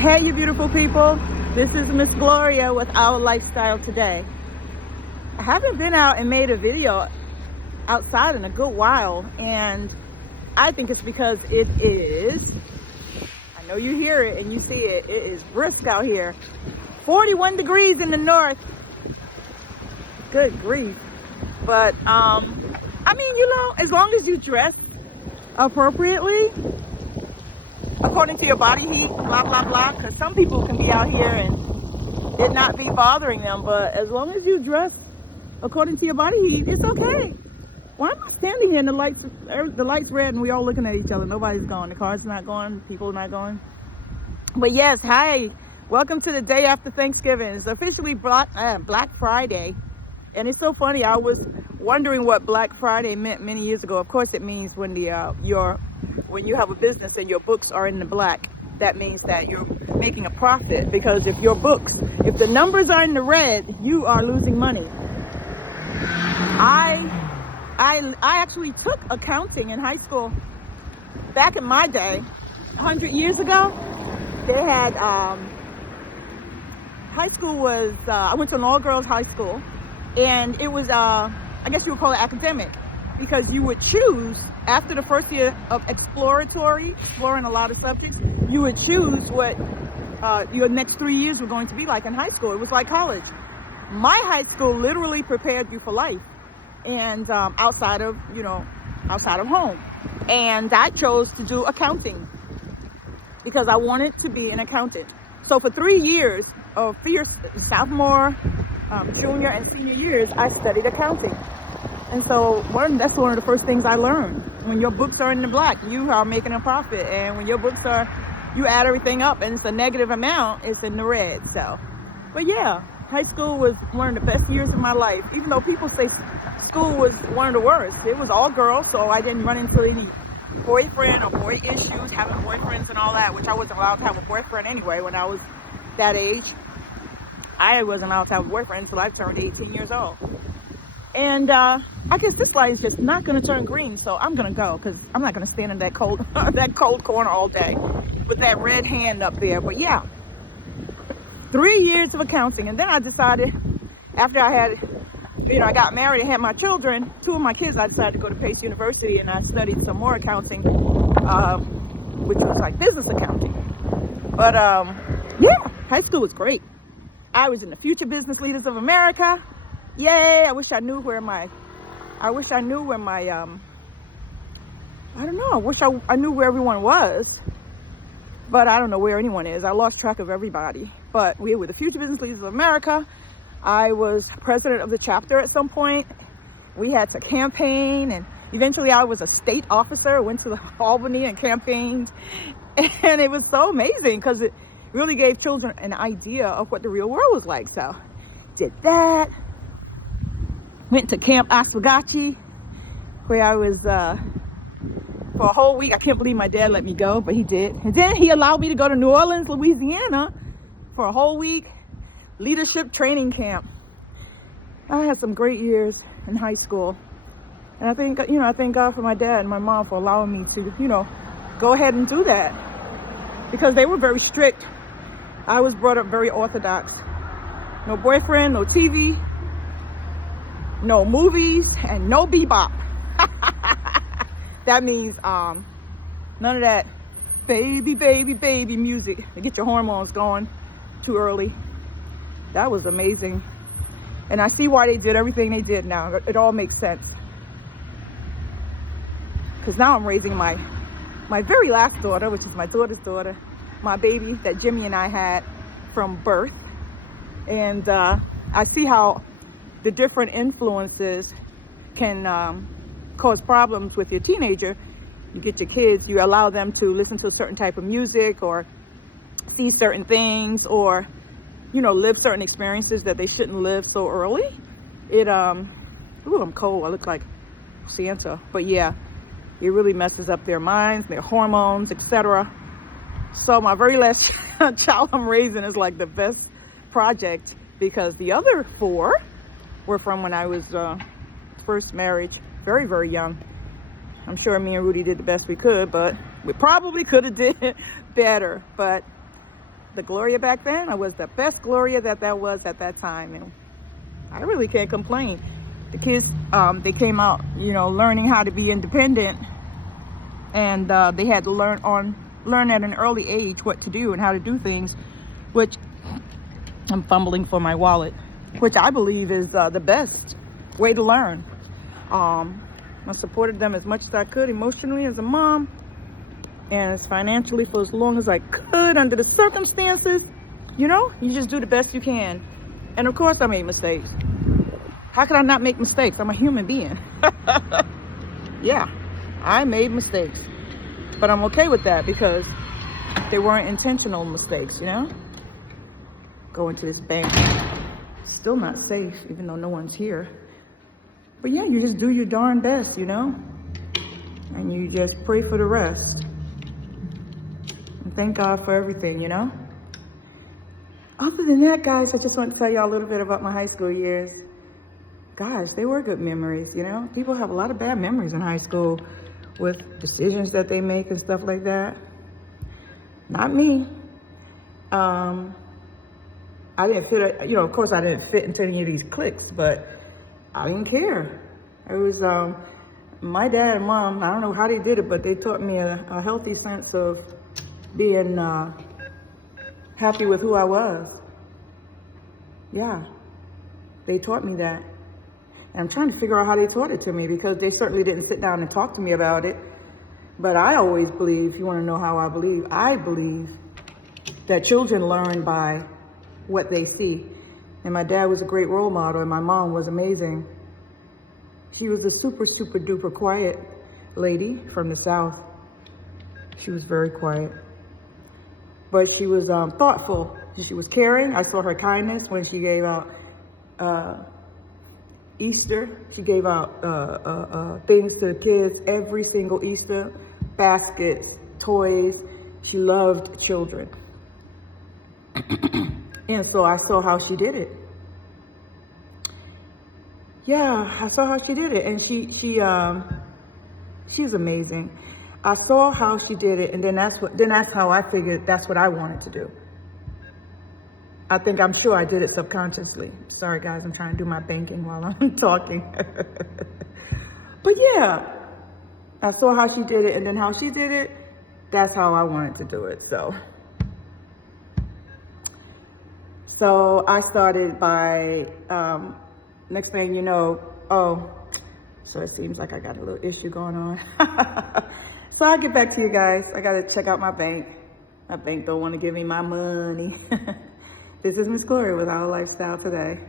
Hey, you beautiful people. This is Miss Gloria with Our Lifestyle Today. I haven't been out and made a video outside in a good while, and I think it's because it is, I know you hear it and you see it, it is brisk out here. 41 degrees in the north. Good grief. But, I mean, as long as you dress appropriately, according to your body heat, blah, blah, blah, because some people can be out here and it not be bothering them, but as long as you dress according to your body heat, it's okay. Why am I standing here and the light's red and we all looking at each other? Nobody's going. The car's not going. People not going. But yes, hi. Welcome to the day after Thanksgiving. It's officially Black Friday. And it's so funny. I was wondering what Black Friday meant many years ago. Of course, it means when when you have a business and your books are in the black. That means that you're making a profit, because if the numbers are in the red, you are losing money. I actually took accounting in high school. Back in my day, 100 years ago, they had, high school was, I went to an all-girls high school, and it was, I guess you would call it academic, because you would choose, after the first year of exploring a lot of subjects, you would choose what your next 3 years were going to be like in high school. It was like college. My high school literally prepared you for life, and outside of home. And I chose to do accounting because I wanted to be an accountant. So for 3 years of sophomore, junior, and senior years, I studied accounting. And so that's one of the first things I learned. When your books are in the black, you are making a profit. And when your books you add everything up and it's a negative amount, it's in the red. So, but yeah, high school was one of the best years of my life. Even though people say school was one of the worst. It was all girls, so I didn't run into any boyfriend or boy issues, having boyfriends and all that, which I wasn't allowed to have a boyfriend anyway when I was that age. I wasn't allowed to have a boyfriend until I turned 18 years old. And I guess this light is just not going to turn green, so I'm going to go, because I'm not going to stand in that cold corner all day with that red hand up there. But yeah, 3 years of accounting. And then I decided, after I got married and had my children, 2 of my kids, I decided to go to Pace University, and I studied some more accounting, which was like business accounting. But yeah, high school was great. I was in the Future Business Leaders of America. Yay! I wish I knew where I knew where everyone was, but I don't know where anyone is. I lost track of everybody. But we were the Future Business Leaders of America. I was president of the chapter at some point. We had to campaign, and eventually I was a state officer. Went to Albany and campaigned, and it was so amazing because it really gave children an idea of what the real world was like. So did that. Went to Camp Oswegatchie, where I was for a whole week. I can't believe my dad let me go, but he did. And then he allowed me to go to New Orleans, Louisiana for a whole week, leadership training camp. I had some great years in high school. And I thank God for my dad and my mom for allowing me to, go ahead and do that. Because they were very strict. I was brought up very orthodox. No boyfriend, no TV, no movies, and no bebop. That means none of that baby, baby, baby music to get your hormones going too early. That was amazing. And I see why they did everything they did now. It all makes sense. Because now I'm raising my very last daughter, which is my daughter's daughter, my baby that Jimmy and I had from birth. And I see how the different influences can cause problems with your teenager. You get your kids, you allow them to listen to a certain type of music or see certain things or, live certain experiences that they shouldn't live so early. Ooh, I'm cold. I look like Santa. But yeah, it really messes up their minds, their hormones, etc. So my very last child I'm raising is like the best project, because the other 4 were from when I was first married, very, very young. I'm sure me and Rudy did the best we could, but we probably could have did better. But the Gloria back then. I was the best Gloria that was at that time, and I really can't complain. The kids, they came out, you know, learning how to be independent, and they had to learn at an early age what to do and how to do things, which I'm fumbling for my wallet, which I believe is the best way to learn. I supported them as much as I could emotionally as a mom, and as financially for as long as I could under the circumstances. You know, you just do the best you can. And of course I made mistakes. How could I not make mistakes? I'm a human being. Yeah, I made mistakes. But I'm okay with that because they weren't intentional mistakes, you know? Going to this bank, still not safe, even though no one's here. But yeah, you just do your darn best, you know? And you just pray for the rest. And thank God for everything, you know? Other than that, guys, I just want to tell y'all a little bit about my high school years. Gosh, they were good memories, you know? People have a lot of bad memories in high school with decisions that they make and stuff like that. Not me. I didn't fit, you know, of course I didn't fit into any of these cliques, but I didn't care. It was, my dad and mom, I don't know how they did it, but they taught me a healthy sense of being happy with who I was. Yeah, they taught me that. And I'm trying to figure out how they taught it to me, because they certainly didn't sit down and talk to me about it. But I always believe, if you want to know how I believe that children learn by what they see. And my dad was a great role model, and my mom was amazing. She was a super, super duper quiet lady from the South. She was very quiet. But she was thoughtful. She was caring. I saw her kindness when she gave out Easter. She gave out things to the kids every single Easter. Baskets, toys. She loved children. And so I saw how she did it. Yeah, I saw how she did it, and she was amazing. I saw how she did it, and then that's how I figured that's what I wanted to do. I'm sure I did it subconsciously. Sorry guys, I'm trying to do my banking while I'm talking. But yeah, I saw how she did it, and then how she did it, that's how I wanted to do it. So I started by, next thing you know, so it seems like I got a little issue going on. So I'll get back to you guys. I gotta check out my bank. My bank don't wanna give me my money. This is Miss Gloria with Our Lifestyle Today.